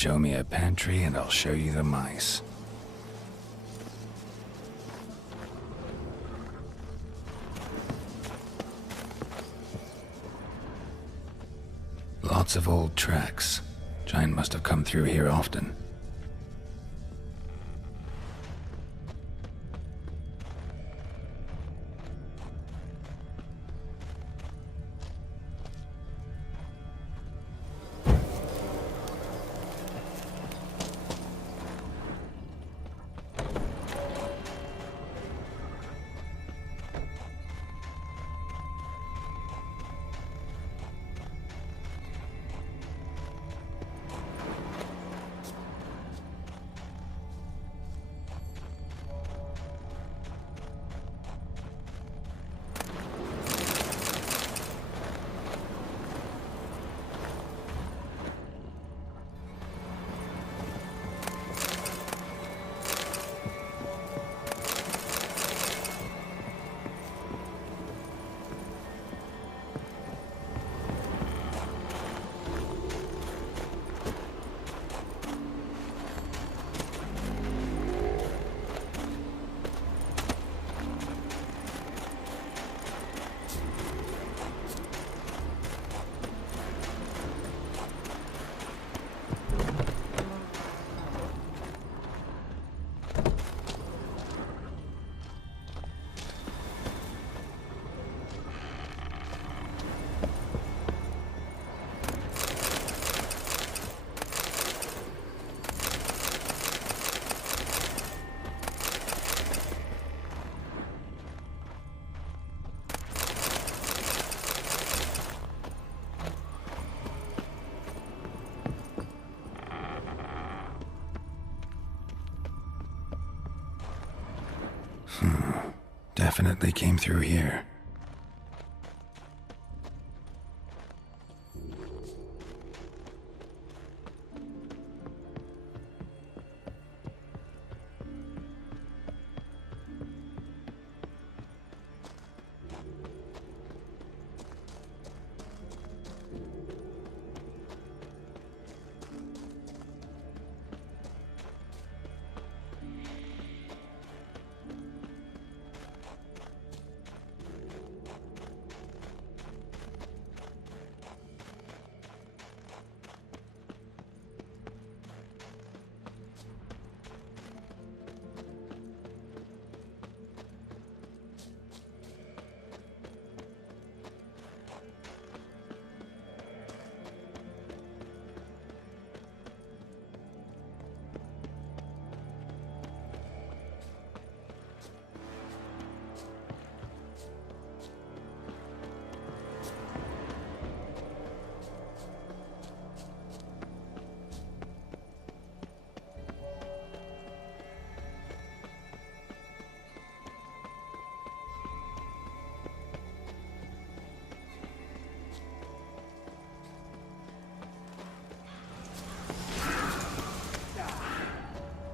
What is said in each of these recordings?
Show me a pantry and I'll show you the mice. Lots of old tracks. Giant must have come through here often. Definitely came through here.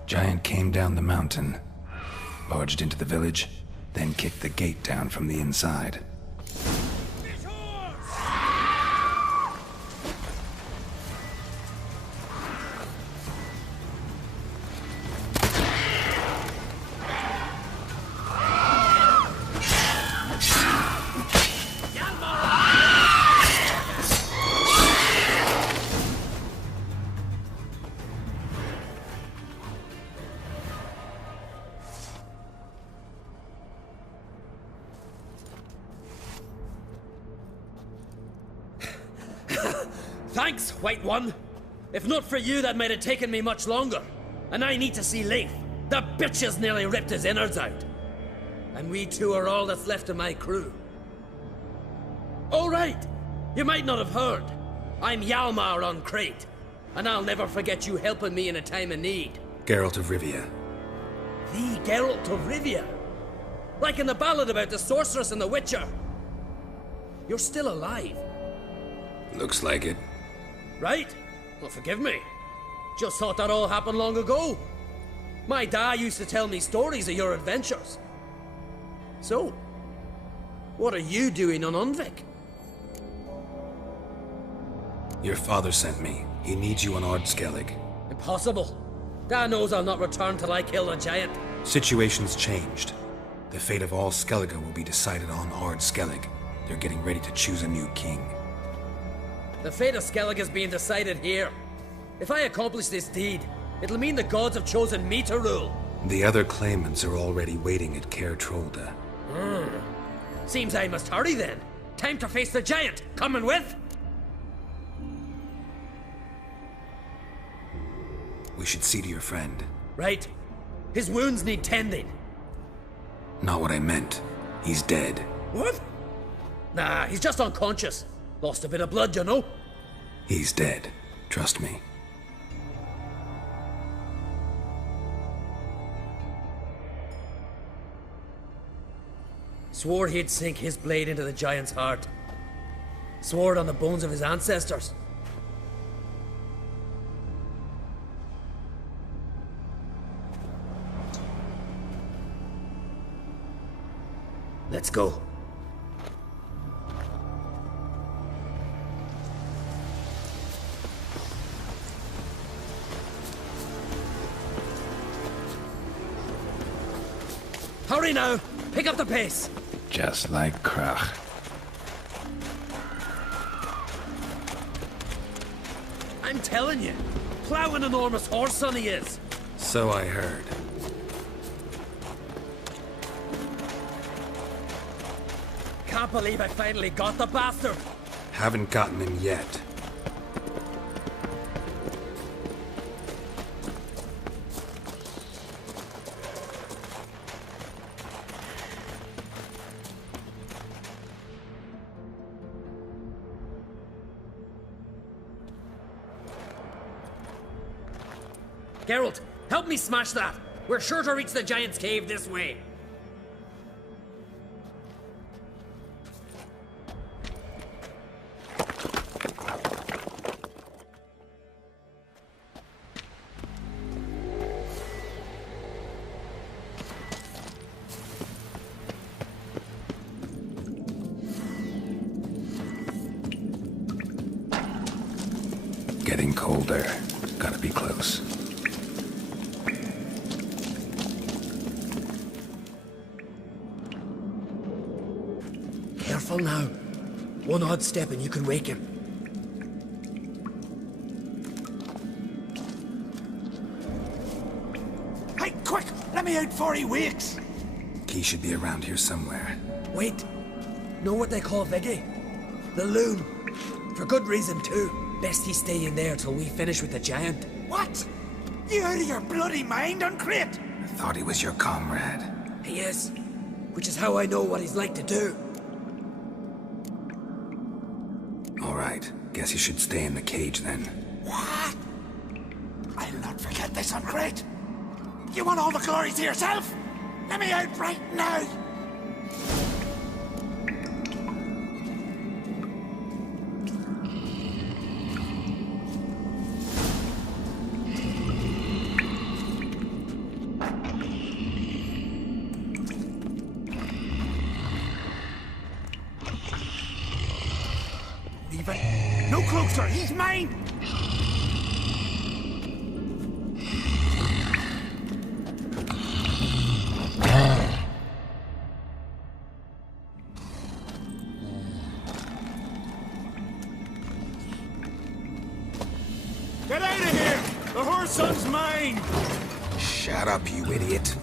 Giant came down the mountain, barged into the village, then kicked the gate down from the inside. Thanks, White One. If not for you, that might have taken me much longer. And I need to see Leif. The bitch has nearly ripped his innards out. And we two are all that's left of my crew. All right. You might not have heard. I'm Hjalmar on Crete. And I'll never forget you helping me in a time of need. Geralt of Rivia. The Geralt of Rivia? Like in the ballad about the sorceress and the witcher. You're still alive. Looks like it. Right? Well, forgive me. Just thought that all happened long ago. My dad used to tell me stories of your adventures. So, what are you doing on Unvik? Your father sent me. He needs you on Ardskellig. Impossible. Dad knows I'll not return till I kill the giant. Situation's changed. The fate of all Skellige will be decided on Ard Skellig. They're getting ready to choose a new king. The fate of Skellig is being decided here. If I accomplish this deed, it'll mean the gods have chosen me to rule. The other claimants are already waiting at Caer Trolda. Seems I must hurry then. Time to face the giant. Coming with? We should see to your friend. Right. His wounds need tending. Not what I meant. He's dead. What? Nah, he's just unconscious. Lost a bit of blood, you know? He's dead. Trust me. Swore he'd sink his blade into the giant's heart. Swore it on the bones of his ancestors. Let's go. Hurry now! Pick up the pace! Just like Krach. I'm telling you, plow an enormous horse son he is. So I heard. Can't believe I finally got the bastard. Haven't gotten him yet. Geralt, help me smash that. We're sure to reach the giant's cave this way. Getting colder. Gotta be close. Careful now. One odd step and you can wake him. Hey, quick! Let me out before he wakes! Key should be around here somewhere. Wait. Know what they call Viggy? The loom. For good reason too. Best he stay in there till we finish with the giant. What? You out of your bloody mind, Uncrate? I thought he was your comrade. He is. Which is how I know what he's like to do. Alright, guess you should stay in the cage then. What? I'll not forget this, Uncrate. You want all the glory to yourself? Let me out right now! No closer, he's mine! Get out of here! The horse son's mine! Shut up, you idiot.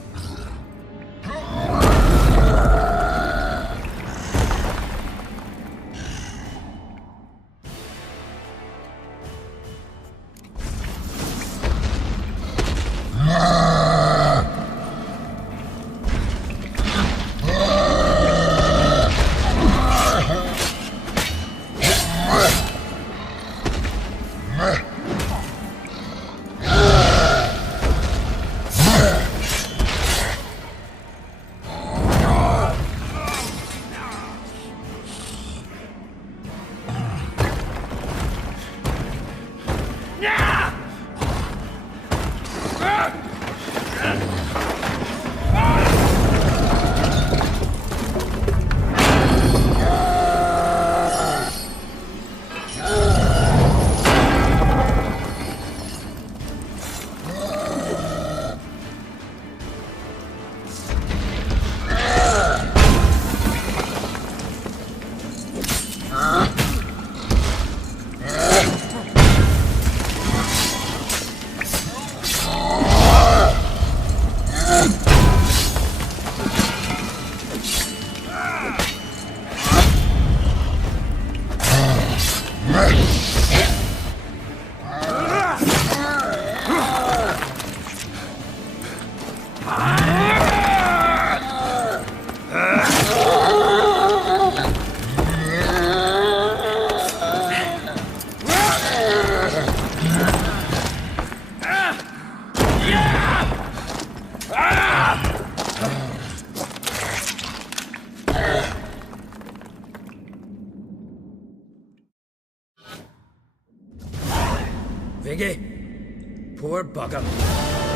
Viggy, poor bugger.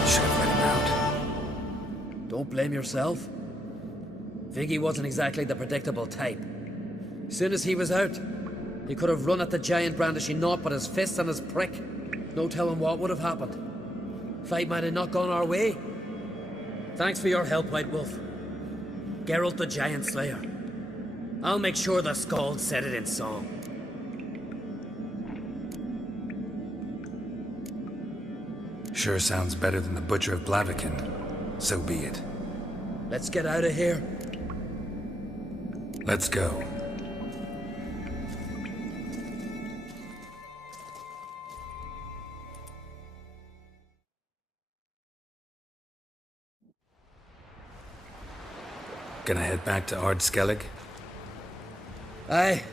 Should have let him out. Don't blame yourself. Viggy wasn't exactly the predictable type. Soon as he was out, he could have run at the giant brandishing naught but his fist and his prick. No telling what would have happened. Fight might have not gone our way. Thanks for your help, White Wolf. Geralt the Giant Slayer. I'll make sure the Skald said it in song. Sure sounds better than the Butcher of Blaviken. So be it. Let's get out of here. Let's go. Gonna head back to Ard Skellig? Aye.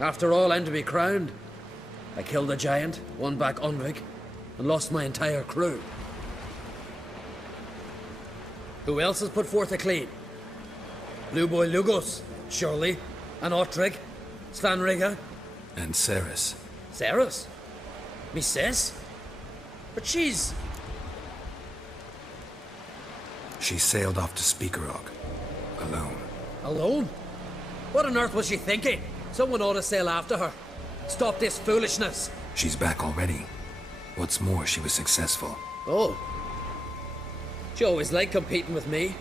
After all, I'm to be crowned. I killed a giant, won back Unvik, and lost my entire crew. Who else has put forth a claim? Blue Boy Lugos, surely, and Ottrig, Svanrigga. And Ceres. Ceres? Me sis? But she's... She sailed off to Speakerog. Alone. alone? What on earth was she thinking? Someone ought to sail after her. Stop this foolishness. She's back already. What's more, she was successful. Oh. She always liked competing with me.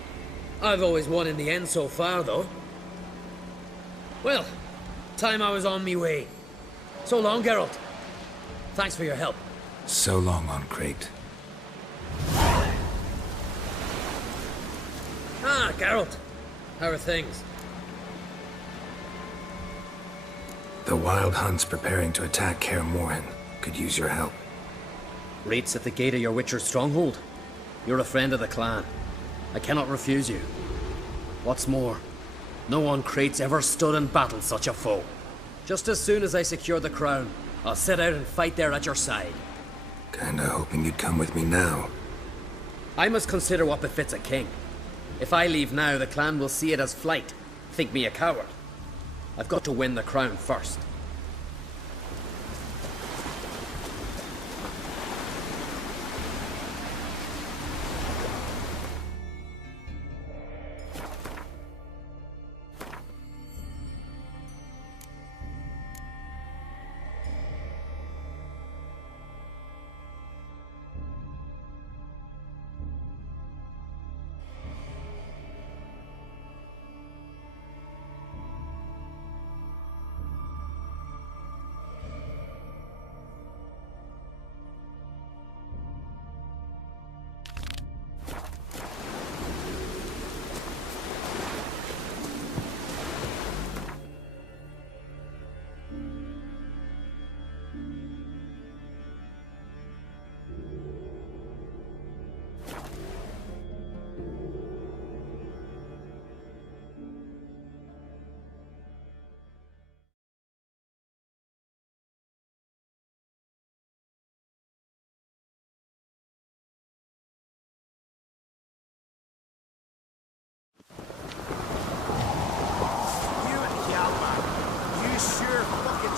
I've always won in the end so far, though. Well, time I was on me way. So long, Geralt. Thanks for your help. So long on Crate. Ah, Geralt. How are things? The Wild Hunt's preparing to attack Kaer Morhen. Could use your help. Raid's at the gate of your Witcher's stronghold. You're a friend of the clan. I cannot refuse you. What's more, no one Crate's ever stood and battled such a foe. Just as soon as I secure the crown, I'll set out and fight there at your side. Kinda hoping you'd come with me now. I must consider what befits a king. If I leave now, the clan will see it as flight, think me a coward. I've got to win the crown first.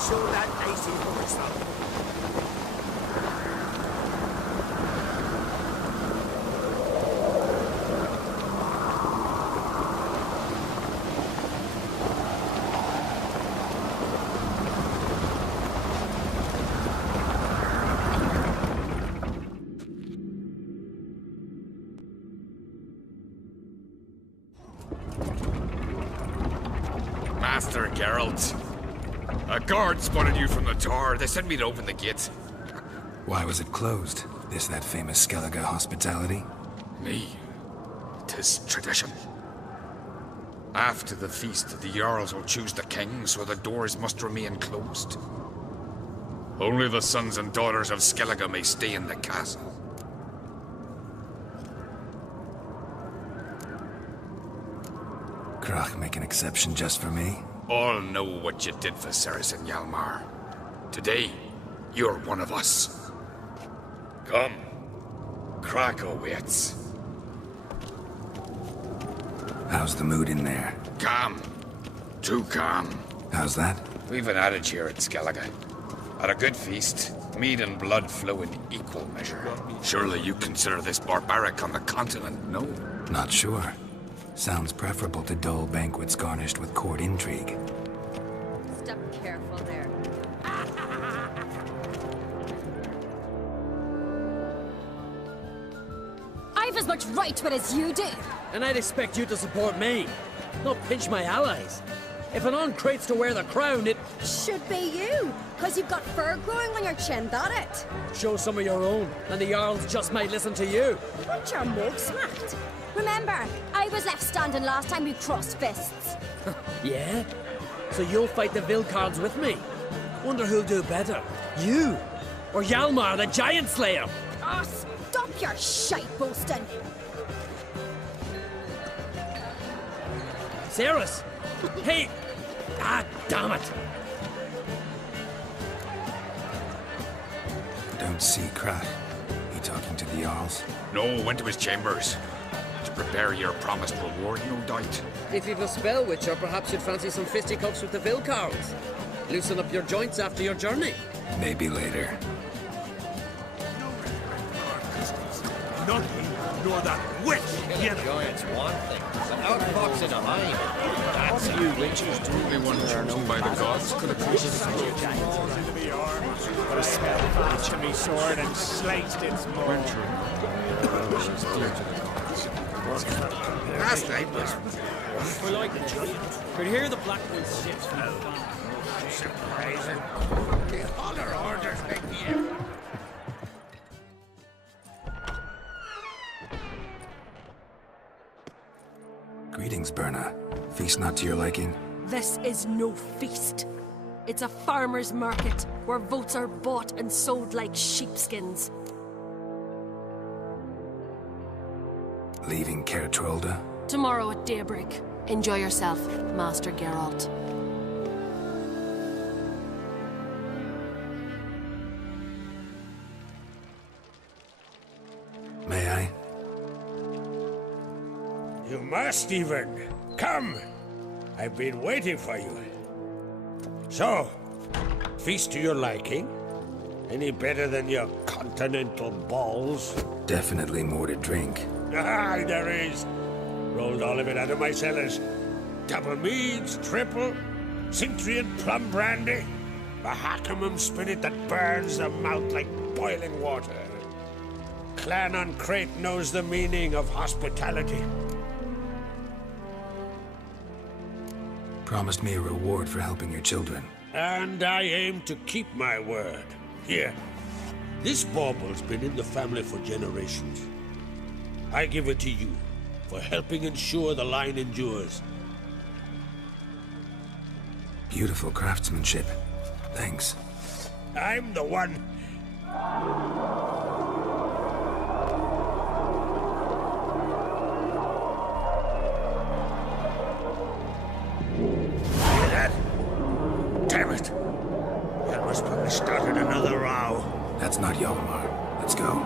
Show that icy horse up. Master Geralt. A guard spotted you from the tower. They sent me to open the gate. Why was it closed? Is that famous Skellige hospitality? Me? 'Tis tradition. After the feast, the Jarls will choose the king, so the doors must remain closed. Only the sons and daughters of Skellige may stay in the castle. Krach make an exception just for me? All know what you did for Saracen Hjalmar. Today, you're one of us. Come. Krakowitz. How's the mood in there? Calm. Too calm. How's that? We've an adage here at Skellige. At a good feast, mead and blood flow in equal measure. Surely you consider this barbaric on the continent, no? Not sure. Sounds preferable to dull banquets garnished with court intrigue. Step careful there. I've as much right to it as you do. And I'd expect you to support me, not pinch my allies. If an on-crate's to wear the crown, it... Should be you, because you've got fur growing on your chin, that it? Show some of your own, and the Jarls just might listen to you. Want your mug smacked? Remember, I was left standing last time we crossed fists. Yeah? So you'll fight the Vilcards with me? Wonder who'll do better, you or Hjalmar the Giant Slayer? Oh, stop your shite boasting. Ceres! Hey! Ah, damn it! Don't see Krach. He talking to the Jarls? No, went to his chambers. To prepare your promised reward, no doubt. If you've a spell witcher, perhaps you'd fancy some fisticuffs with the Vilcards. Loosen up your joints after your journey. Maybe later. Nothing nor that witch! Giant's one thing, but outfox in a hive. That's you witches do. Only one chosen by the gods could accomplish it. But a smell flashed to me sword and sliced its maw. Last night was... We like the giant. Could hear the black one's ships from afar. Surprising. The other orders make the Greetings, Berna. Feast not to your liking? This is no feast. It's a farmer's market where votes are bought and sold like sheepskins. Leaving Caer Trolda? Tomorrow at daybreak. Enjoy yourself, Master Geralt. May I? You must even. Come. I've been waiting for you. So, feast to your liking? Any better than your continental balls? Definitely more to drink. Ah, there is. Rolled all of it out of my cellars. Double meads, triple, Cintrian plum brandy, a Hackamum spirit that burns the mouth like boiling water. Clan on Crate knows the meaning of hospitality. Promised me a reward for helping your children. And I aim to keep my word. Here, this bauble's been in the family for generations. I give it to you for helping ensure the line endures. Beautiful craftsmanship. Thanks. I'm the one. Hear that? Damn it. That must probably started another row. That's not Hjalmar. Let's go.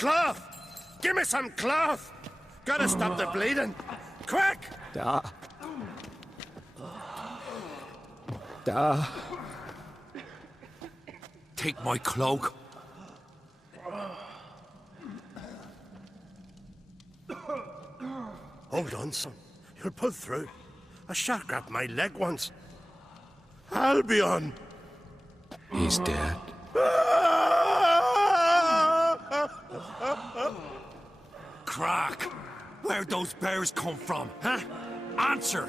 Cloth! Give me some cloth! Gotta stop the bleeding! Quick! Da. Da. Take my cloak. Hold on, son. You'll pull through. A shark grabbed my leg once. Albion! He's dead. Crack! Where'd those bears come from, huh? Answer!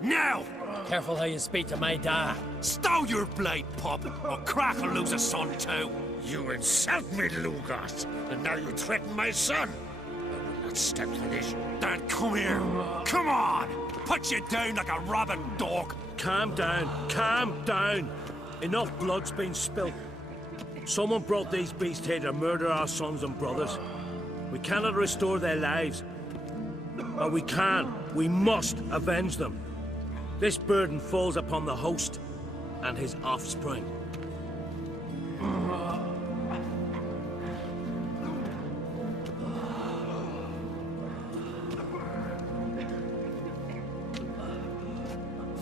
Now! Careful how you speak to my dad. Stow your blade, pup, or Crack will lose a son too. You insult me, Lugas, and now you threaten my son. I will not step to this. Dad, come here. Come on! Put you down like a rabid dog. Calm down, calm down. Enough blood's been spilt. Someone brought these beasts here to murder our sons and brothers. We cannot restore their lives. But we can, we must avenge them. This burden falls upon the host and his offspring.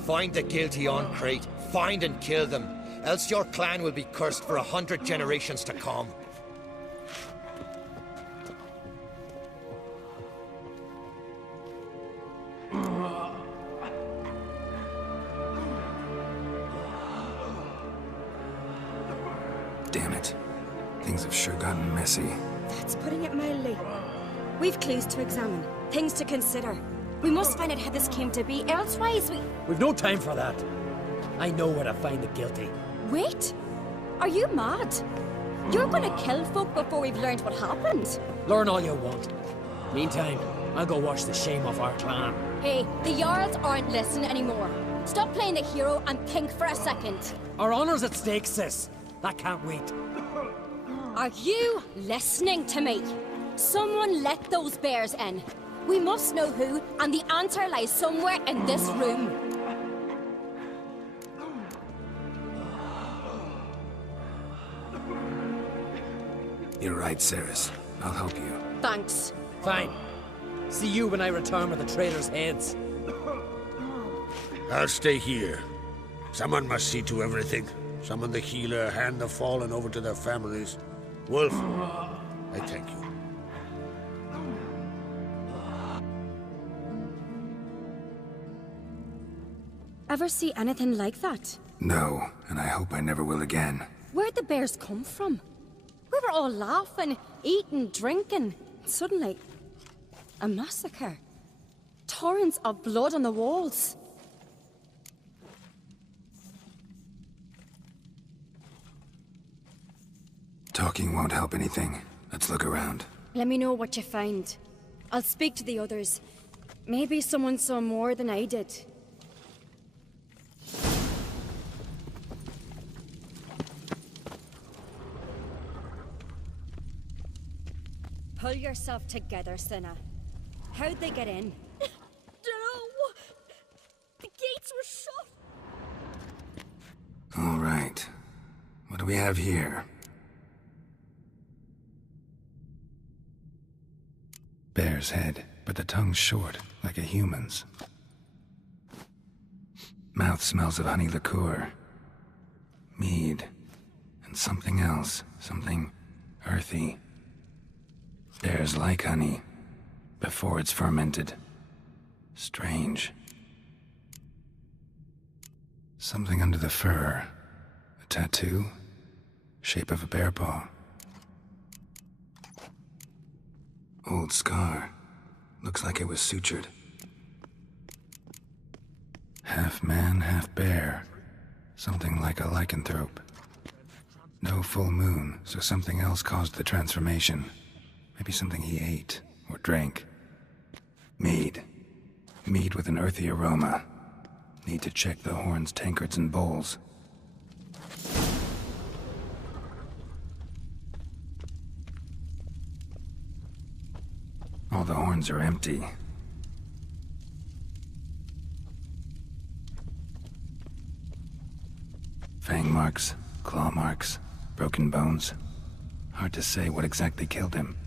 Find the guilty on Crete. Find and kill them. Else your clan will be cursed for 100 generations to come. Damn it. Things have sure gotten messy. That's putting it mildly. We've clues to examine, things to consider. We must find out how this came to be, elsewise We've no time for that. I know where to find the guilty. Wait! Are you mad? You're gonna kill folk before we've learned what happened? Learn all you want. Meantime, I'll go wash the shame off our clan. Hey, the Jarls aren't listening anymore. Stop playing the hero and think for a second. Our honor's at stake, sis. That can't wait. Are you listening to me? Someone let those bears in. We must know who, and the answer lies somewhere in this room. You're right, Ceres. I'll help you. Thanks. Fine. See you when I return with the traitors' heads. I'll stay here. Someone must see to everything. Summon the healer, hand the fallen over to their families. Wolf, I thank you. Ever see anything like that? No, and I hope I never will again. Where'd the bears come from? We were all laughing, eating, drinking. Suddenly, a massacre. Torrents of blood on the walls. Talking won't help anything. Let's look around. Let me know what you find. I'll speak to the others. Maybe someone saw more than I did. Pull yourself together, Cinna. How'd they get in? Dunno. The gates were shut. All right. What do we have here? Bear's head, but the tongue's short, like a human's. Mouth smells of honey liqueur. Mead. And something else. Something earthy. Bears like honey, before it's fermented. Strange. Something under the fur. A tattoo? Shape of a bear paw. Old scar. Looks like it was sutured. Half man, half bear. Something like a lycanthrope. No full moon, so something else caused the transformation. Maybe something he ate, or drank. Mead. Mead with an earthy aroma. Need to check the horns, tankards, and bowls. All the horns are empty. Fang marks, claw marks, broken bones. Hard to say what exactly killed him.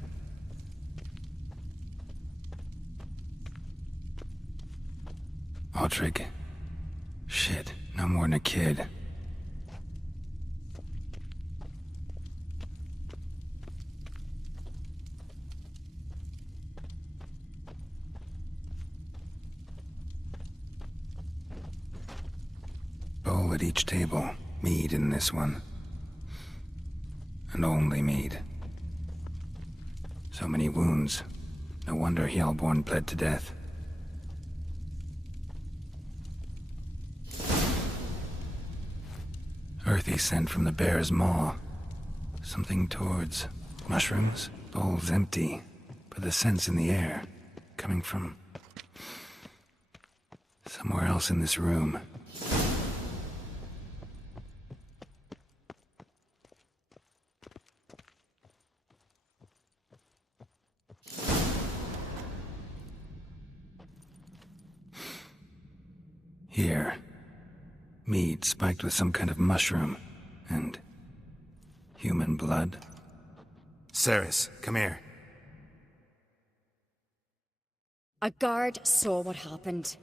Autrig. Shit, no more than a kid. Bowl at each table. Mead in this one. And only mead. So many wounds. No wonder Hjalborn bled to death. Earthy scent from the bear's maw. Something towards mushrooms. Bowl's empty, but the scent's in the air. Coming from somewhere else in this room. Here. Mead spiked with some kind of mushroom. And human blood. Ceres, come here. A guard saw what happened.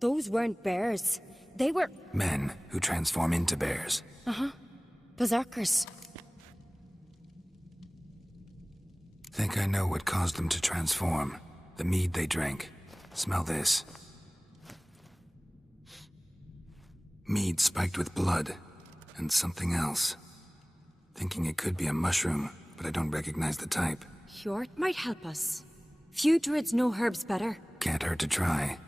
Those weren't bears. They were... Men who transform into bears. Uh-huh. Berserkers. Think I know what caused them to transform. The mead they drank. Smell this. Mead spiked with blood. And something else. Thinking it could be a mushroom, but I don't recognize the type. Hjort might help us. Few druids know herbs better. Can't hurt to try.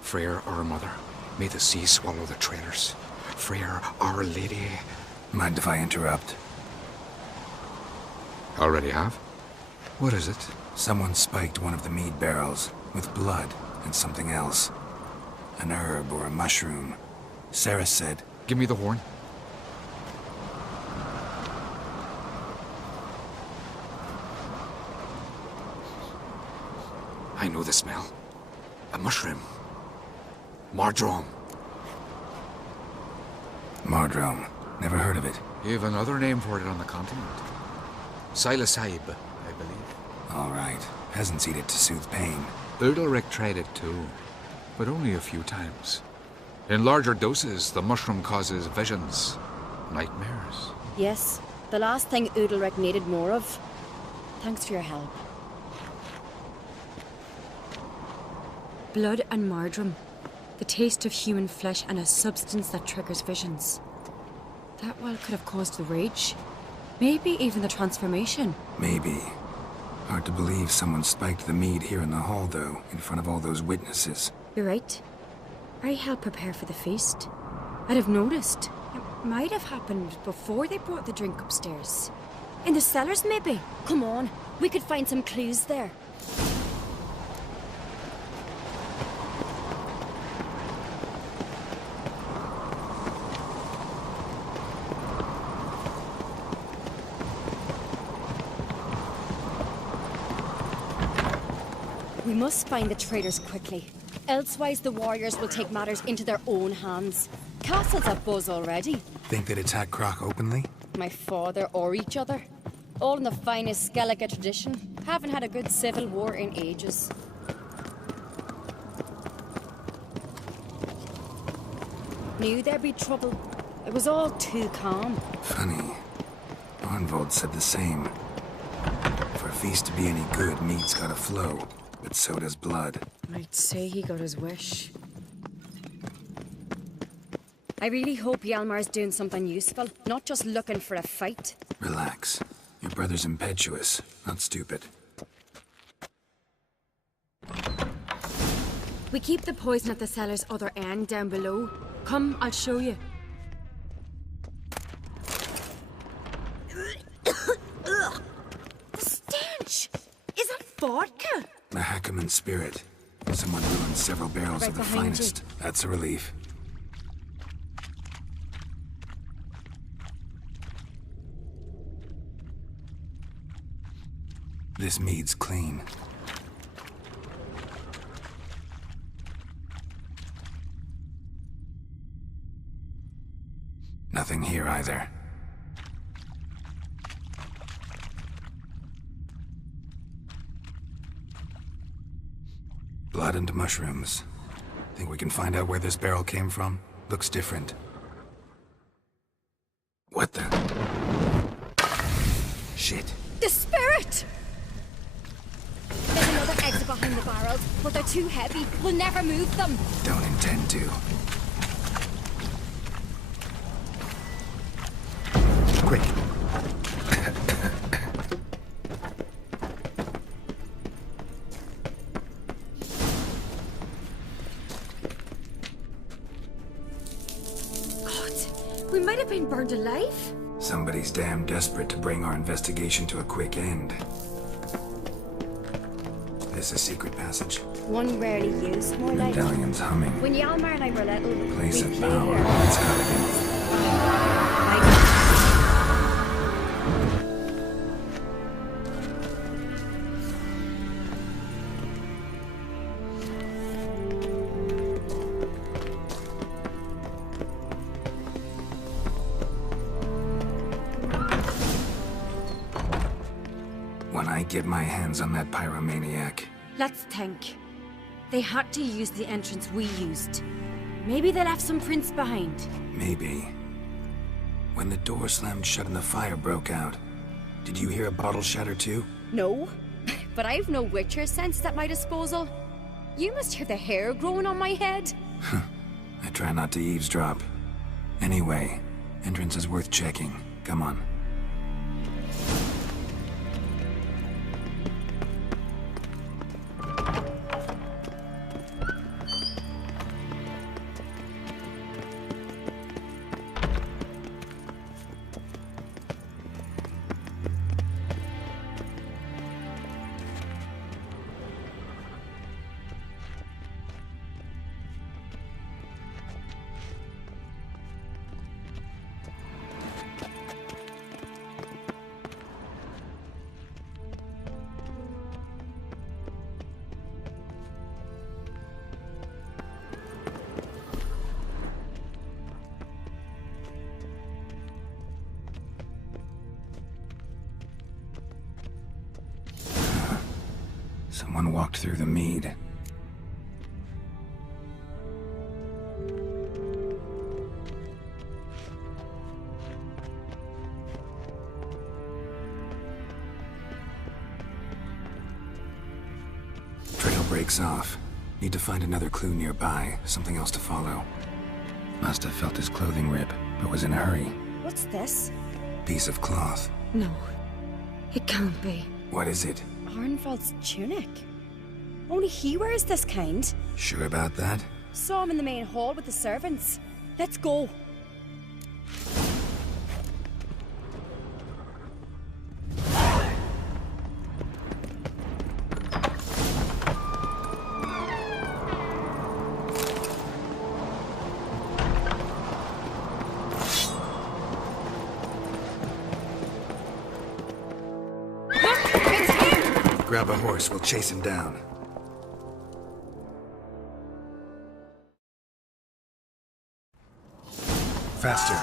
Freyr, our mother, may the sea swallow the traitors. Freyr, our lady. Mind if I interrupt? Already have? What is it? Someone spiked one of the mead barrels with blood and something else. An herb or a mushroom. Ceres said... Give me the horn. I know the smell. A mushroom. Mardrome. Mardrome. Never heard of it. You have another name for it on the continent. Psilocybe, I believe. All right. Peasants eat it to soothe pain. Udalric tried it too, but only a few times. In larger doses, the mushroom causes visions, nightmares. Yes, the last thing Udalric needed more of. Thanks for your help. Blood and Mardrome. The taste of human flesh and a substance that triggers visions. That well could have caused the rage. Maybe even the transformation. Maybe. Hard to believe someone spiked the mead here in the hall, though, in front of all those witnesses. You're right. I helped prepare for the feast. I'd have noticed. It might have happened before they brought the drink upstairs. In the cellars, maybe. Come on, we could find some clues there. We must find the traitors quickly. Elsewise, the warriors will take matters into their own hands. Castle's abuzz already. Think they'd attack Croc openly? My father or each other. All in the finest Skellige tradition. Haven't had a good civil war in ages. Knew there'd be trouble. It was all too calm. Funny. Arnvold said the same. For a feast to be any good, mead's gotta flow. But so does blood. I'd say he got his wish. I really hope Hjalmar's doing something useful, not just looking for a fight. Relax. Your brother's impetuous, not stupid. We keep the poison at the cellar's other end down below. Come, I'll show you. The stench! Is that vodka? A Hackerman spirit. Someone ruined several barrels Right of the behind finest. That's a relief. This mead's clean. Nothing here either. Blood and mushrooms. Think we can find out where this barrel came from? Looks different. What the? Shit. The spirit! There's another exit behind the barrels, but they're too heavy. We'll never move them. Don't intend to. Quick. God, we might have been burned alive. Somebody's damn desperate to bring our investigation to a quick end. This a secret passage? One rarely used, more like... Medallion's humming. When Yalmar and I were little... Place we'd of play power. here. It's gotta be. When I get my hands on that pyromaniac. Let's think. They had to use the entrance we used. Maybe they left some prints behind. Maybe. When the door slammed shut and the fire broke out, did you hear a bottle shatter too? No, but I've no Witcher senses at my disposal. You must hear the hair growing on my head. I try not to eavesdrop. Anyway, entrance is worth checking. Come on. Someone walked through the mead. Trail breaks off. Need to find another clue nearby, something else to follow. Must have felt his clothing rip, but was in a hurry. What's this? Piece of cloth. No, it can't be. What is it? Arnvald's tunic. Only he wears this kind. Sure about that? Saw him in the main hall with the servants. Let's go. Grab a horse, we'll chase him down. Faster.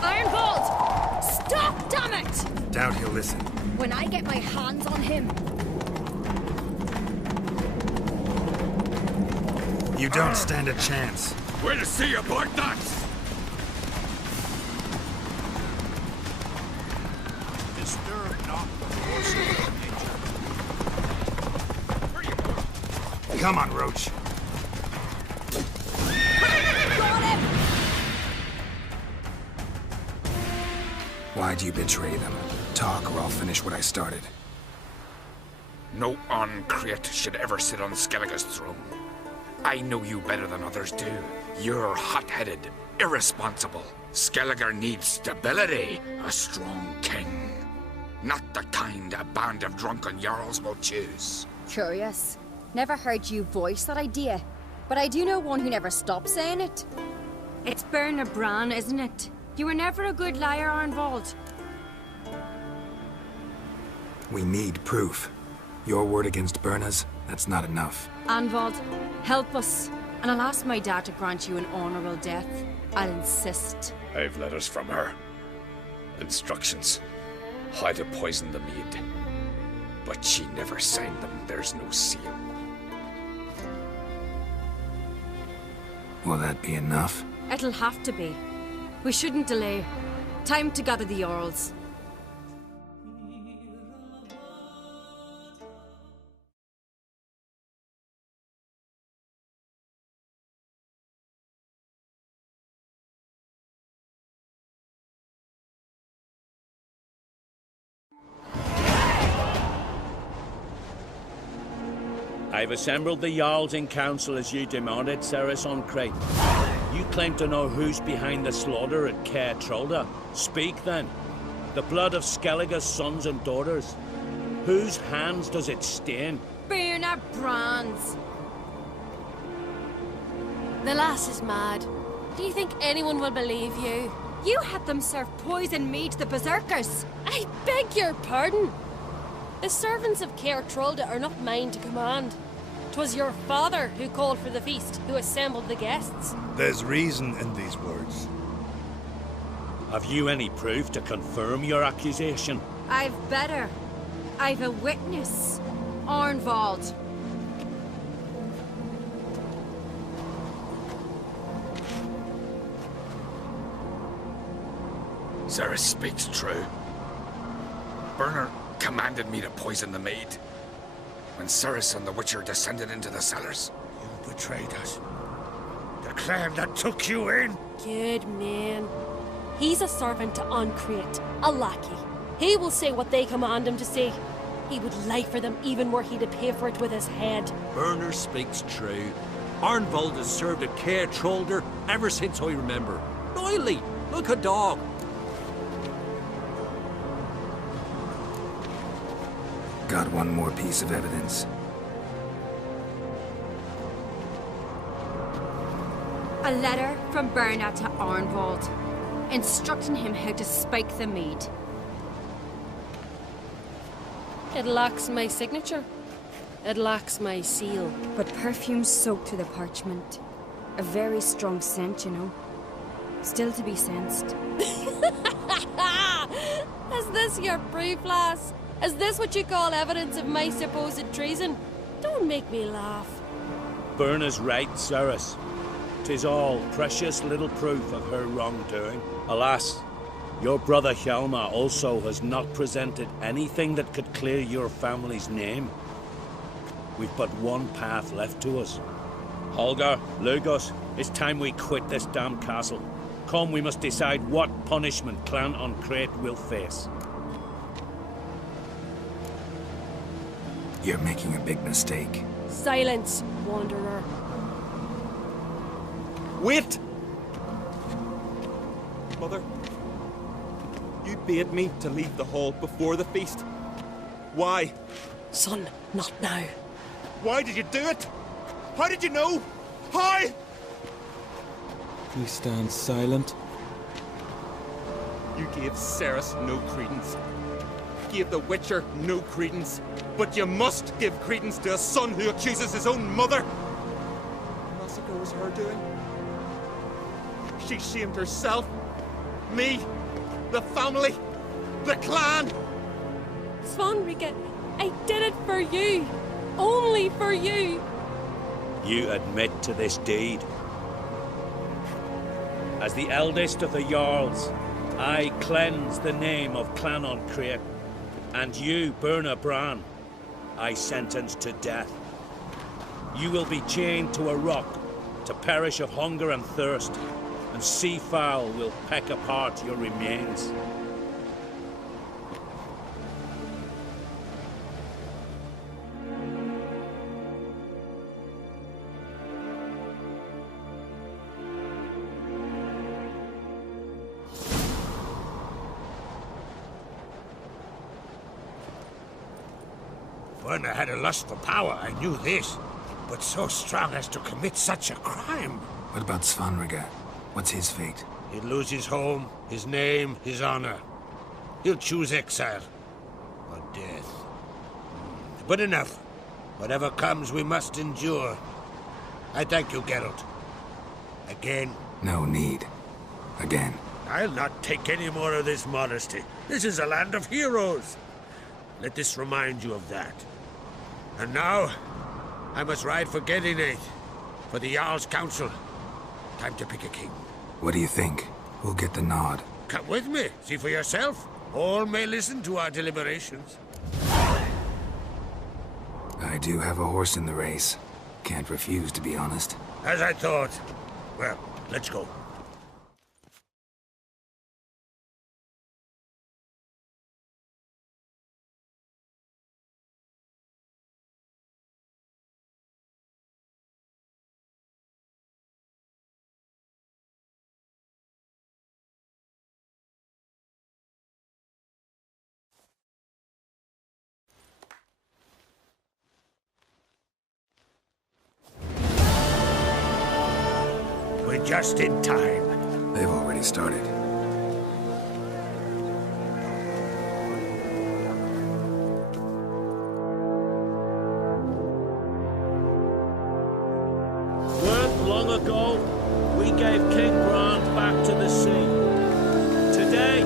Ironbolt! Stop, damn it! Doubt he'll listen. When I get my hands on him. You don't stand a chance. Where to see you, boy nuts? Disturb not the forces of nature. Come on, Roach. Got him! Why'd you betray them? Talk or I'll finish what I started. No Oncreate should ever sit on Skellige's throne. I know you better than others do. You're hot-headed, irresponsible. Skellige needs stability, a strong king. Not the kind a band of drunken jarls will choose. Curious. Never heard you voice that idea. But I do know one who never stops saying it. It's Bernard Bran, isn't it? You were never a good liar, Arnvald. We need proof. Your word against Birna's, that's not enough. Arnvald, help us. And I'll ask my dad to grant you an honorable death. I'll insist. I've letters from her. Instructions. How to poison the mead. But she never signed them. There's no seal. Will that be enough? It'll have to be. We shouldn't delay. Time to gather the Jarls. I've assembled the Jarls in council as you demanded, Ceres on Crate. You claim to know who's behind the slaughter at Caer Trolda. Speak then. The blood of Skellige's sons and daughters. Whose hands does it stain? Birna Brand's. The lass is mad. Do you think anyone will believe you? You had them serve poison mead to the berserkers. I beg your pardon. The servants of Caer Trolda are not mine to command. 'Twas your father who called for the feast, who assembled the guests. There's reason in these words. Have you any proof to confirm your accusation? I've better. I've a witness. Arnvald. Ceres speaks true. Birna commanded me to poison the maid. When Ceres and the Witcher descended into the cellars. You betrayed us. The clan that took you in. Good man. He's a servant to Ancrete, a lackey. He will say what they command him to say. He would lie for them even were he to pay for it with his head. Burner speaks true. Arnvald has served at Caer Trolder ever since I remember. Loyally, like a dog. Got one more piece of evidence. A letter from Birna to Arnvald, instructing him how to spike the mead. It lacks my signature. It lacks my seal. But perfume soaked through the parchment. A very strong scent, you know. Still to be sensed. Is this your proof, lass? Is this what you call evidence of my supposed treason? Don't make me laugh. Birna's right, Ceres. 'Tis all precious little proof of her wrongdoing. Alas, your brother Hjalmar also has not presented anything that could clear your family's name. We've but one path left to us. Holger, Lugos, it's time we quit this damn castle. Come, we must decide what punishment Clan Ancrete will face. You're making a big mistake. Silence, wanderer. Wait! Mother, you bade me to leave the hall before the feast. Why? Son, not now. Why did you do it? How did you know? How? You stand silent. You gave Ceres no credence. Gave the Witcher no credence. But you must give credence to a son who accuses his own mother. The massacre was her doing. She shamed herself, me, the family, the clan. Svanrika, I did it for you. Only for you. You admit to this deed. As the eldest of the Jarls, I cleanse the name of Clan Ancrete, and you, Birna Bran, I sentence to death. You will be chained to a rock to perish of hunger and thirst, and sea fowl will peck apart your remains. Birna had a lust for power, I knew this. But so strong as to commit such a crime. What about Svanrika? What's his fate? He'll lose his home, his name, his honor. He'll choose exile. Or death. But enough. Whatever comes, we must endure. I thank you, Geralt. Again. No need. Again. I'll not take any more of this modesty. This is a land of heroes. Let this remind you of that. And now, I must ride for Gedinate, for the Jarl's Council. Time to pick a king. What do you think? Who'll get the nod? Come with me. See for yourself. All may listen to our deliberations. I do have a horse in the race. Can't refuse, to be honest. As I thought. Well, let's go. We're just in time. They've already started. Weren't long ago, we gave King Brand back to the sea. Today,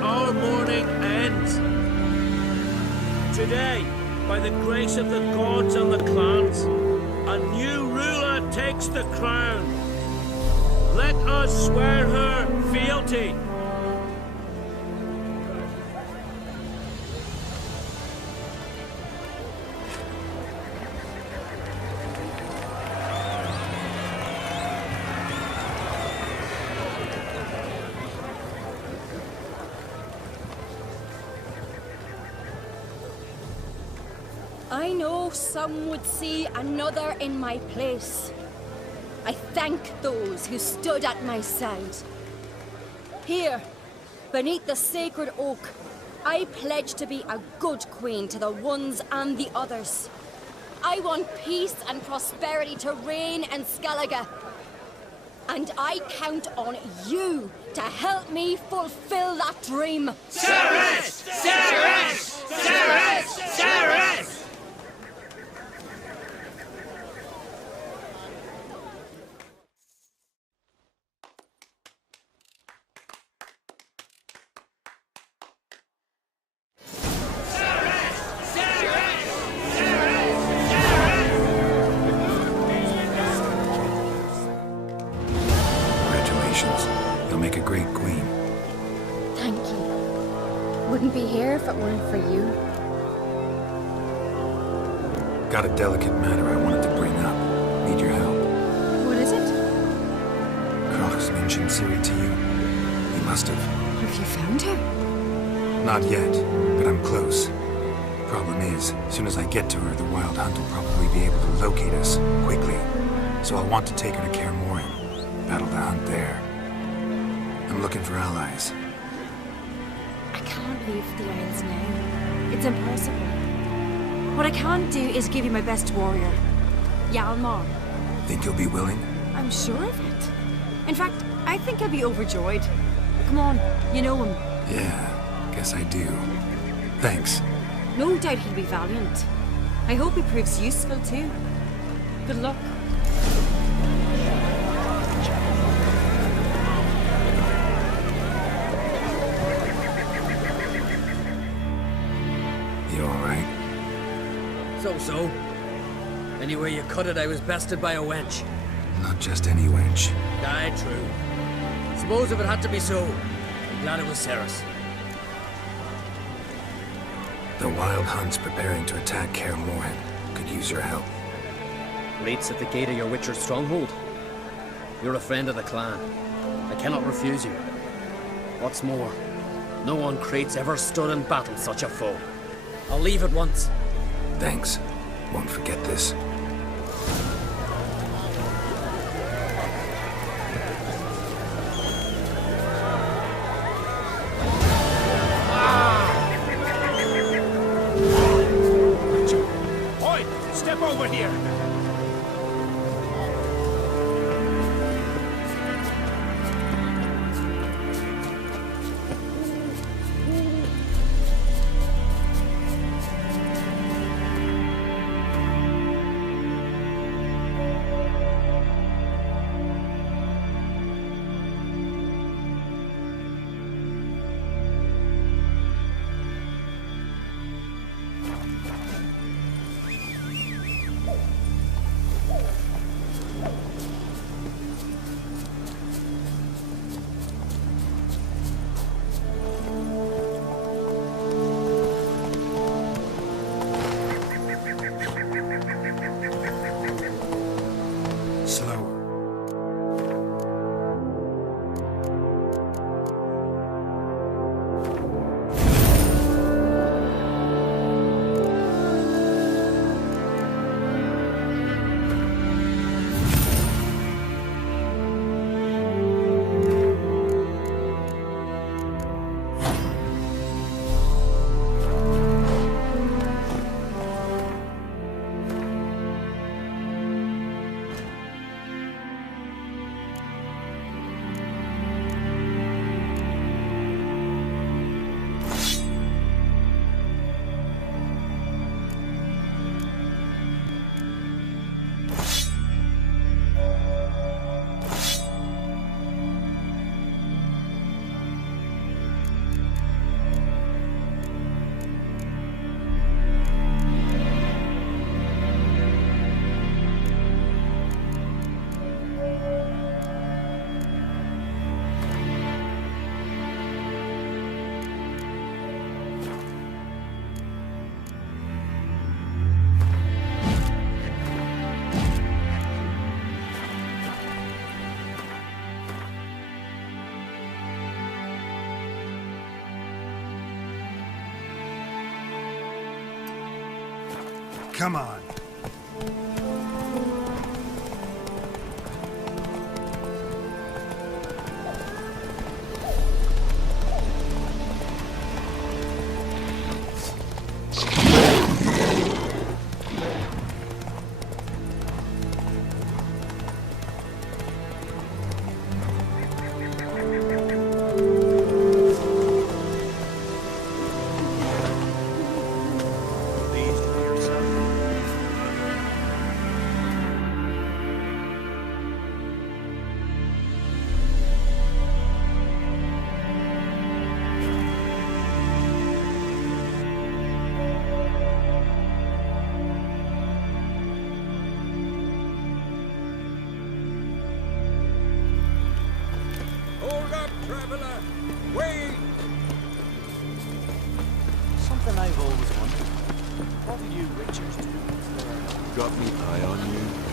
our mourning ends. Today, by the grace of the gods and the clans, a new ruler takes the crown. Let us swear her fealty. I know some would see another in my place. I thank those who stood at my side. Here, beneath the sacred oak, I pledge to be a good queen to the ones and the others. I want peace and prosperity to reign in Skellige. And I count on you to help me fulfill that dream. Ceres! Ceres! Ceres! Ceres! You'll make a great queen. Thank you. Wouldn't be here if it weren't for you. Got a delicate matter I wanted to bring up. Need your help. What is it? Croc's mentioned Ciri to you. He must have. Have you found her? Not yet, but I'm close. Problem is, as soon as I get to her, the Wild Hunt will probably be able to locate us quickly. So I'll want to take her to Kaer Morhen. Battle the hunt there. I'm looking for allies. I can't leave the Isles now. It's impossible. What I can do is give you my best warrior, Hjalmar. Think you'll be willing? I'm sure of it. In fact, I think I'll be overjoyed. Come on, you know him. Yeah, guess I do. Thanks. No doubt he'll be valiant. I hope he proves useful too. Good luck. You alright? So. Anywhere you cut it, I was bested by a wench. Not just any wench. Aye, true. Suppose if it had to be so, I'm glad it was Ceres. The Wild Hunt's preparing to attack Kaer Morhen. Could use your help. Raid's at the gate of your Witcher stronghold. You're a friend of the clan. I cannot refuse you. What's more, no one Crate's ever stood in battle such a foe. I'll leave at once. Thanks. Won't forget this. Oi! Step over here! Come on. Hold up, traveler! Wait! Something I've always wondered. What do you witchers do? Got me eye on you?